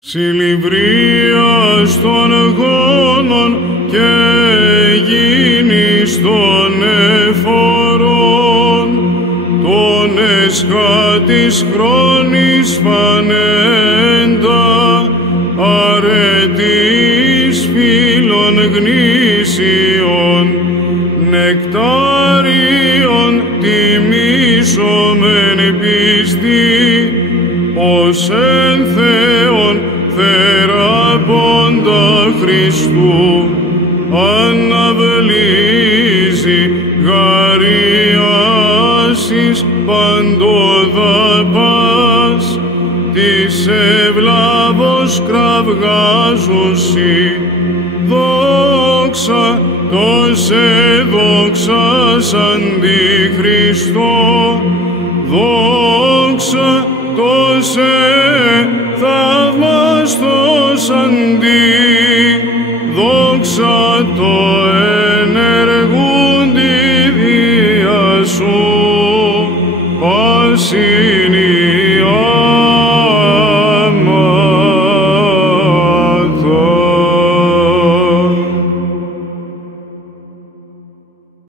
Συλληβρίας των γόνων και γίνης των εφορών, των εσχάτης χρόνης φανέντα, αρετής φύλων γνήσιων, νεκτάριον τιμήσομεν πιστή, ως εν Θεόν θεραπώντα Χριστού, αναβλύζει γαριάσεις παντοδαπάς, της ευλάβος κραυγάζουσι, δόξα τόσε δόξας αντιχριστό, δόξα τόσε θαυμαστός αντί, δόξα το ενεργούντι δια σου, πάση